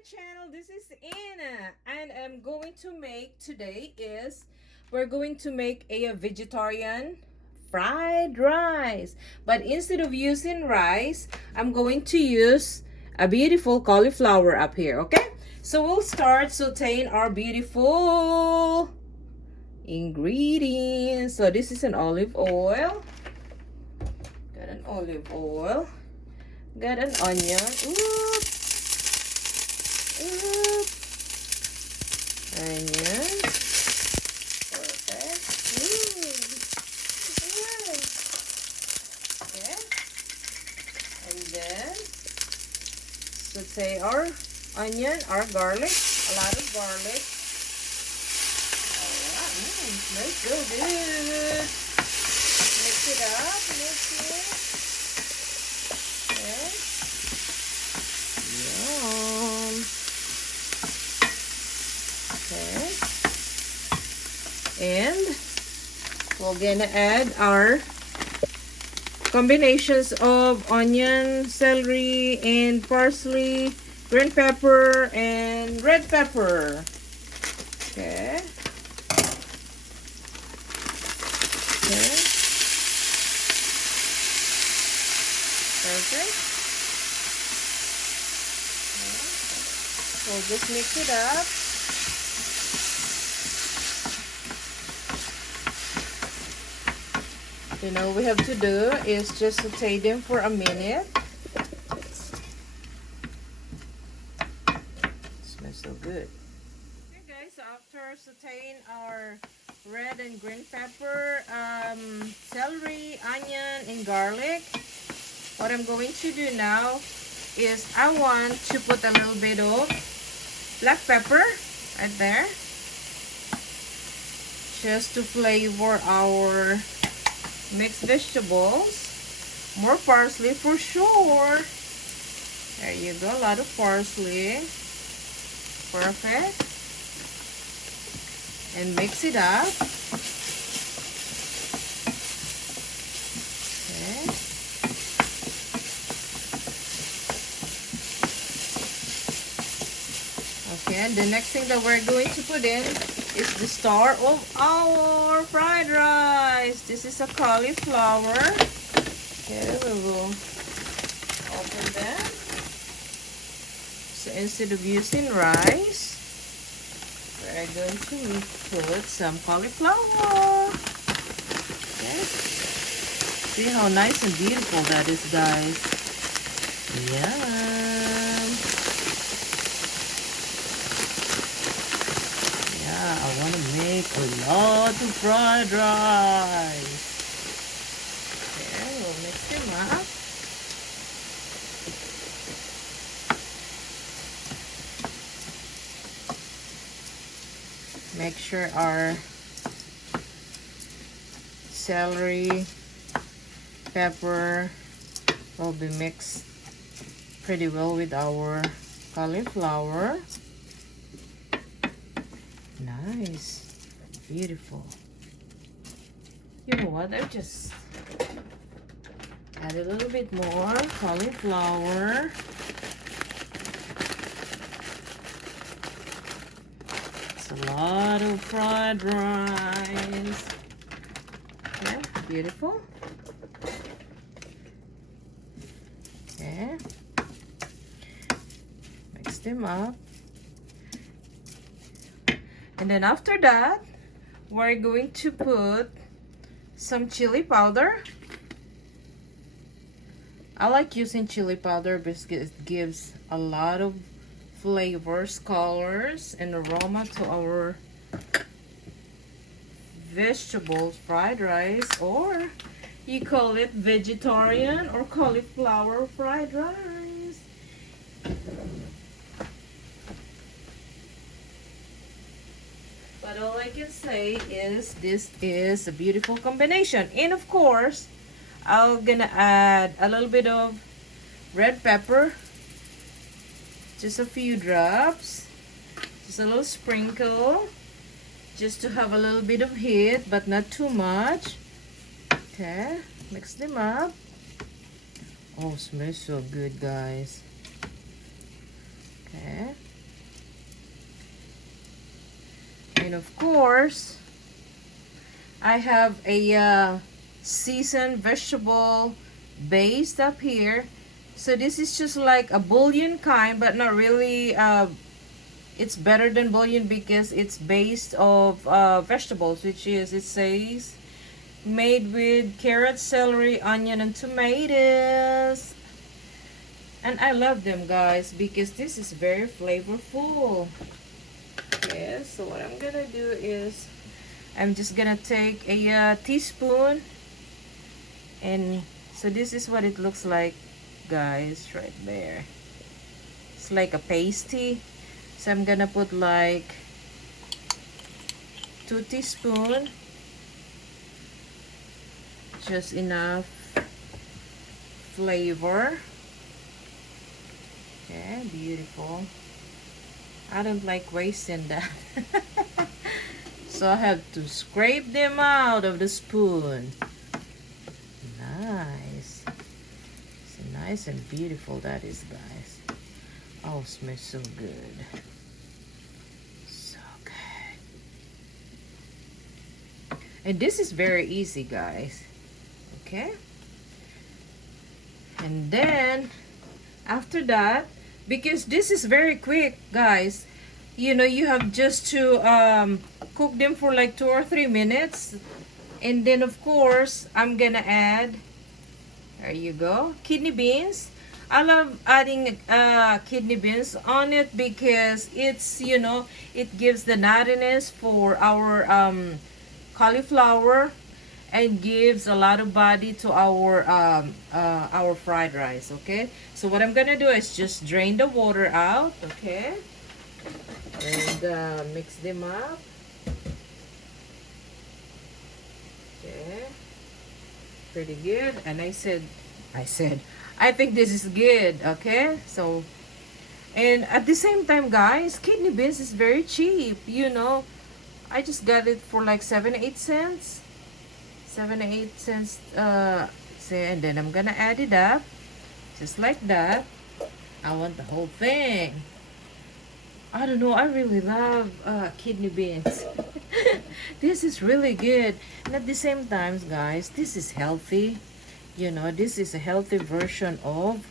channel. This is Anna, and I'm going to make today is we're going to make a vegetarian fried rice. But instead of using rice, I'm going to use a beautiful cauliflower up here. Okay, so we'll start sauteing our beautiful ingredients. So this is an olive oil. Got an olive oil. Got an onion. Oops. Onion. Perfect. Okay. And then saute our onion, our garlic, a lot of garlic. Alright, smells so good. Mix it up, mix it. Okay. Yum. Okay. And we're gonna add our combinations of onion, celery, and parsley, green pepper, and red pepper. Okay. Okay. Perfect. Okay. So just mix it up. You know, we have to do is just saute them for a minute. It smells so good. Okay guys, so after sauteing our red and green pepper, celery, onion, and garlic, what I'm going to do now is I want to put a little bit of black pepper right there, just to flavor our mixed vegetables. More parsley for sure. There you go, a lot of parsley. Perfect. And mix it up. Okay. Okay, and the next thing that we're going to put in is the star of our fried rice. This is a cauliflower. Okay, we will open that. So instead of using rice, we're going to put some cauliflower. Okay. See how nice and beautiful that is, guys. Yum. I want to make a lot of fried rice. Okay, we'll mix them up. Make sure our celery, pepper will be mixed pretty well with our cauliflower. Nice, beautiful. You know what? I've just add a little bit more cauliflower. It's a lot of fried rice. Okay, beautiful. Okay, mix them up. And then after that, we're going to put some chili powder. I like using chili powder because it gives a lot of flavors, colors, and aroma to our vegetables fried rice, or you call it vegetarian or cauliflower fried rice. But all I can say is this is a beautiful combination. And of course, I'm gonna add a little bit of red pepper. Just a few drops. Just a little sprinkle. Just to have a little bit of heat, but not too much. Okay, mix them up. Oh, smells so good, guys. Okay. And of course, I have a seasoned vegetable base up here. So this is just like a bouillon kind, but not really. It's better than bouillon because it's based of vegetables, which is, it says, made with carrot, celery, onion, and tomatoes. And I love them, guys, because this is very flavorful. Okay, so what I'm gonna do is I'm just gonna take a teaspoon, and so this is what it looks like, guys, right there. It's like a pasty. So I'm gonna put like 2 teaspoons, just enough flavor. Okay, beautiful. I don't like wasting that. So I have to scrape them out of the spoon. Nice. So nice and beautiful that is, guys. Oh, smells so good. So good. And this is very easy, guys. Okay? And then after that, because this is very quick, guys, you know, you have just to cook them for like 2 or 3 minutes. And then of course I'm gonna add, there you go, kidney beans. I love adding kidney beans on it because it's, you know, it gives the nuttiness for our cauliflower and gives a lot of body to our fried rice. Okay, so what I'm gonna do is just drain the water out, okay, and mix them up. Okay, pretty good. And I said I think this is good. Okay, so, and at the same time, guys, kidney beans is very cheap, you know. I just got it for like 7-8 cents. 7-8 cents. And then I'm gonna add it up just like that. I want the whole thing. I don't know, I really love kidney beans. This is really good. And at the same time, guys, this is healthy. You know, this is a healthy version of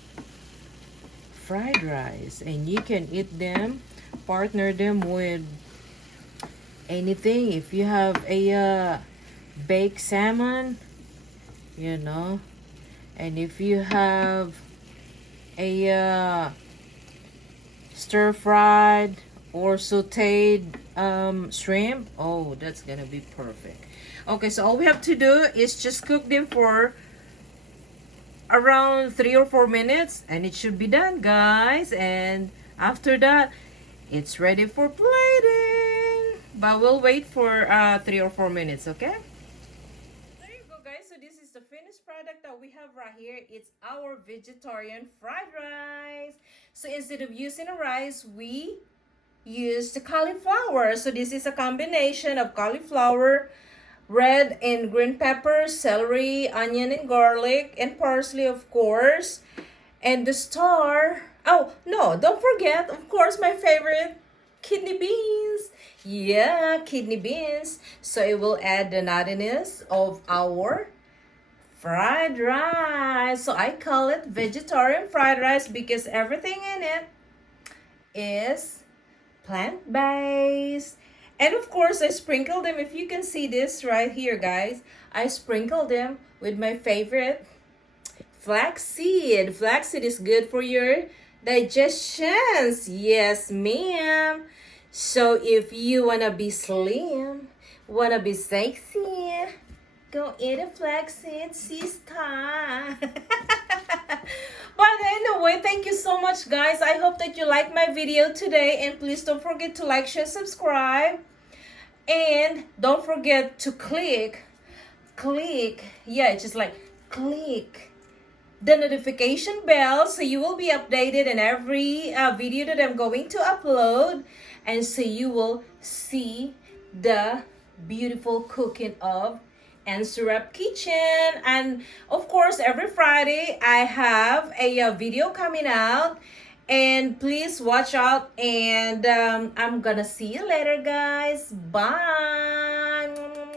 fried rice, and you can eat them, partner them with anything. If you have a baked salmon, you know, and if you have a stir-fried or sauteed shrimp, oh, that's gonna be perfect. Okay, so all we have to do is just cook them for around 3 or 4 minutes and it should be done, guys. And after that, it's ready for plating, but we'll wait for 3 or 4 minutes. Okay, there you go, guys. So this is the finished product that we have right here. It's our vegetarian fried rice. So instead of using a rice, we use the cauliflower. So this is a combination of cauliflower, red and green peppers, celery, onion and garlic, and parsley, of course. And the star, oh no, don't forget, of course, my favorite, kidney beans. Yeah, kidney beans. So it will add the nuttiness of our fried rice. So I call it vegetarian fried rice because everything in it is plant-based. And of course, I sprinkle them. If you can see this right here, guys, I sprinkle them with my favorite flaxseed. Flaxseed is good for your digestions. Yes, ma'am. So if you want to be slim, want to be sexy, go eat a flaxseed, sister. But anyway, thank you so much, guys. I hope that you like my video today. And please don't forget to like, share, subscribe. And don't forget to click, yeah, it's just like click the notification bell so you will be updated in every video that I'm going to upload. And so you will see the beautiful cooking of and Syrup Kitchen. And of course, every Friday I have a video coming out, And please watch out. And I'm gonna see you later, guys. Bye.